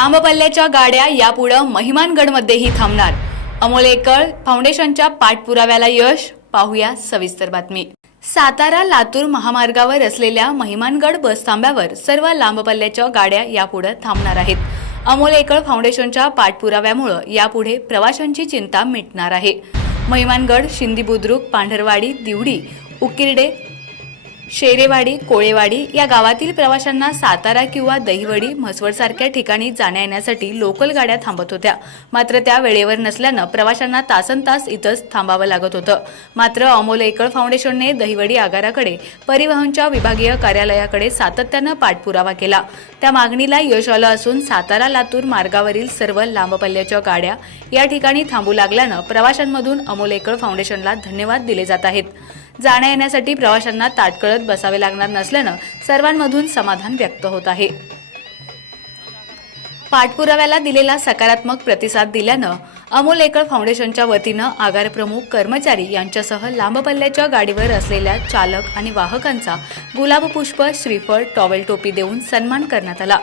लांब पल्ल्याच्या गाड्या यापुढं महिमानगडमध्येही थांबणार. अमोलेकळ फाउंडेशनच्या पाठपुराव्याला यश. पाहूया सविस्तर बातमी. सातारा लातूर महामार्गावर असलेल्या महिमानगड बसथांब्यावर सर्व लांब पल्ल्याच्या गाड्या यापुढे थांबणार आहेत. अमोलेकळ फाउंडेशनच्या पाठपुराव्यामुळं यापुढे प्रवाशांची चिंता मिटणार आहे. महिमानगड शिंदी बुद्रुक पांढरवाडी दिवडी उकिरडे शेरेवाडी कोळेवाडी या गावातील प्रवाशांना सातारा किंवा दहिवडी म्हसवडसारख्या ठिकाणी जाण्या येण्यासाठी लोकल गाड्या थांबत होत्या. मात्र त्या वेळेवर नसल्यानं प्रवाशांना तासन तास इथंच थांबावं लागत होतं. मात्र अमोल एकळ फाउंडेशनने दहिवडी आगाराकडे परिवहनच्या विभागीय कार्यालयाकडे सातत्यानं पाठपुरावा केला. त्या मागणीला यश आलं असून सातारा लातूर मार्गावरील सर्व लांब पल्ल्याच्या गाड्या या ठिकाणी थांबू लागल्यानं प्रवाशांमधून अमोल एकळ फाउंडेशनला धन्यवाद दिले जात आहेत. जाण्या येण्यासाठी प्रवाशांना ताटकळत बसावे लागणार नसल्यानं सर्वांमधून समाधान व्यक्त होत आहे. पाठपुराव्याला दिलेला सकारात्मक प्रतिसाद दिल्यानं अमोल एकळ फाउंडेशनच्या वतीनं आगार प्रमुख कर्मचारी यांच्यासह लांब पल्ल्याच्या गाडीवर असलेल्या चालक आणि वाहकांचा गुलाबपुष्प श्रीफळ टॉवेल टोपी देऊन सन्मान करण्यात आला.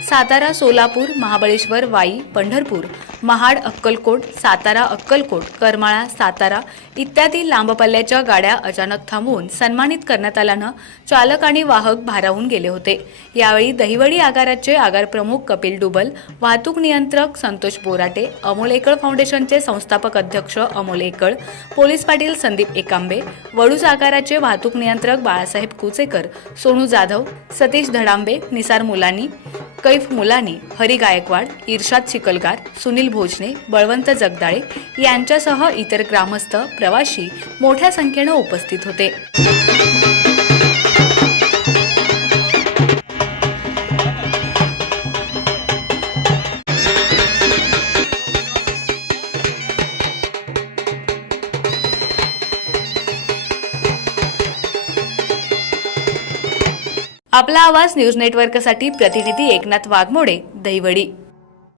सातारा सोलापूर महाबळेश्वर वाई पंढरपूर महाड अक्कलकोट सातारा अक्कलकोट करमाळा सातारा इत्यादी लांब पल्ल्याच्या गाड्या अचानक थांबवून सन्मानित करण्यात आल्यानं चालक आणि वाहक भारावून गेले होते. यावेळी दहिवडी आगाराचे आगार प्रमुख कपिल डुबल वाहतूक नियंत्रक संतोष बोराटे अमोल एकळ फाउंडेशनचे संस्थापक अध्यक्ष अमोल एकळ पोलीस पाटील संदीप एकांबे वडूज आगाराचे वाहतूक नियंत्रक बाळासाहेब कुचेकर सोनू जाधव सतीश धडांबे निसार मुलानी कैफ मुलानी हरी गायकवाड इर्शाद चिकलगार सुनील भोजने बळवंत जगदाळे यांच्यासह इतर ग्रामस्थ प्रवासी मोठ्या संख्येनं उपस्थित होते. आपला आवाज न्यूज नेटवर्कसाठी प्रतिनिधी एकनाथ वाघमोडे दहिवडी.